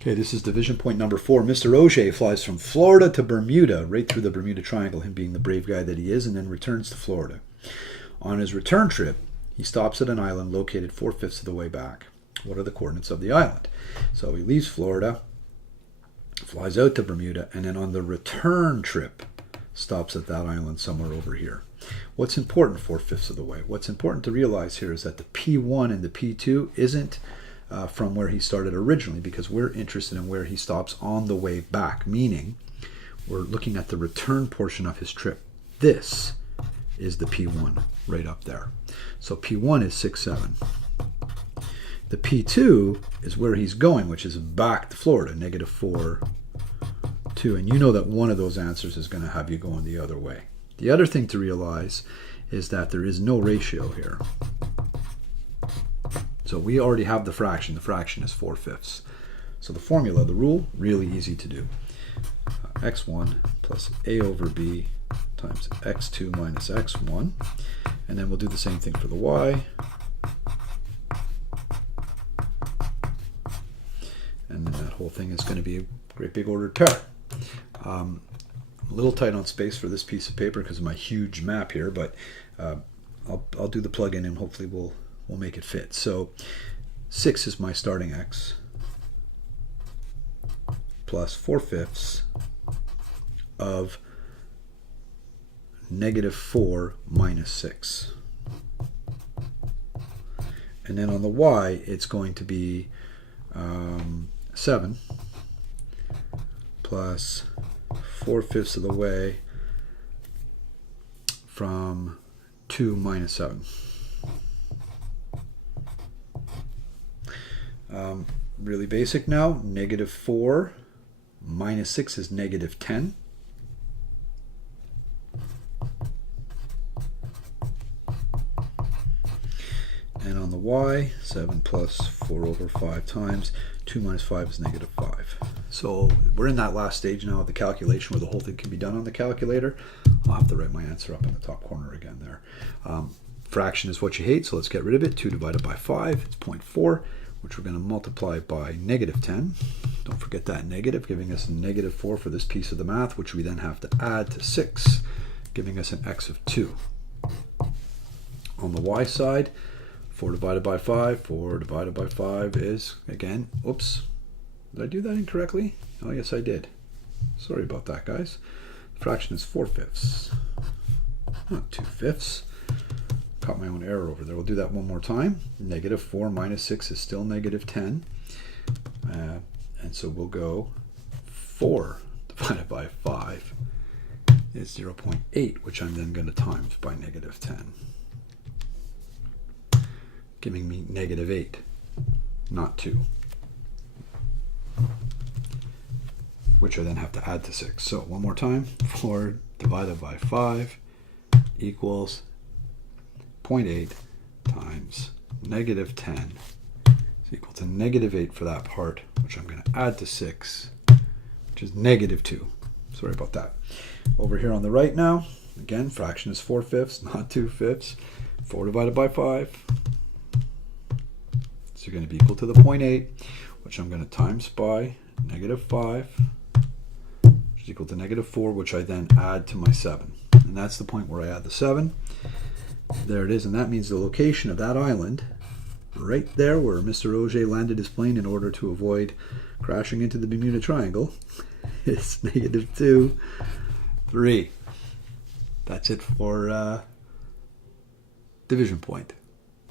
Okay, this is division point number 4. Mr. Auger flies from Florida to Bermuda, right through the Bermuda Triangle, him being the brave guy that he is, and then returns to Florida. On his return trip, he stops at an island located 4/5 of the way back. What are the coordinates of the island? So he leaves Florida, flies out to Bermuda, and then on the return trip, stops at that island somewhere over here. What's important 4/5 of the way? What's important to realize here is that the P1 and the P2 isn't from where he started originally, because we're interested in where he stops on the way back, meaning we're looking at the return portion of his trip. This is the P1 right up there. So P1 is 6, 7. The P2 is where he's going, which is back to Florida, -4, 2. And you know that one of those answers is going to have you going the other way. The other thing to realize is that there is no ratio here. So we already have the fraction. The fraction is 4/5. So the formula, the rule, really easy to do. X1 plus A over B times X2 minus X1. And then we'll do the same thing for the Y. And then that whole thing is going to be a great big ordered pair. I'm a little tight on space for this piece of paper because of my huge map here, but I'll do the plug-in and hopefully we'll make it fit. So 6 is my starting X plus 4/5 of -4 minus 6. And then on the Y, it's going to be 7 plus 4/5 of the way from 2 minus 7. Really basic now. -4 minus 6 is -10. And on the Y, 7 plus 4 over 5 times 2 minus 5 is -5. So we're in that last stage now of the calculation where the whole thing can be done on the calculator. I'll have to write my answer up in the top corner again there. Fraction is what you hate, so let's get rid of it. 2 divided by 5, it's 0.4, which we're going to multiply by -10. Don't forget that negative, giving us a -4 for this piece of the math, which we then have to add to 6, giving us an x of 2. On the Y side, 4 divided by 5, 4 divided by 5 is, again, oops, did I do that incorrectly? Oh, yes, I did. Sorry about that, guys. The fraction is 4/5, not 2/5. Caught my own error over there. We'll do that one more time. -4 minus 6 is still -10. And so we'll go 4 divided by 5 is 0.8, which I'm then going to times by -10. Giving me -8, not 2. Which I then have to add to 6. So one more time, 4 divided by 5 equals 0.8 times -10 is equal to -8 for that part, which I'm going to add to 6, which is -2. Sorry about that. Over here on the right now, again, fraction is 4/5, not 2/5. 4 divided by 5 is going to be equal to the 0.8, which I'm going to times by -5, which is equal to -4, which I then add to my 7. And that's the point where I add the 7. There it is, and that means the location of that island, right there where Mr. Auger landed his plane in order to avoid crashing into the Bermuda Triangle, is -2, 3. That's it for division point.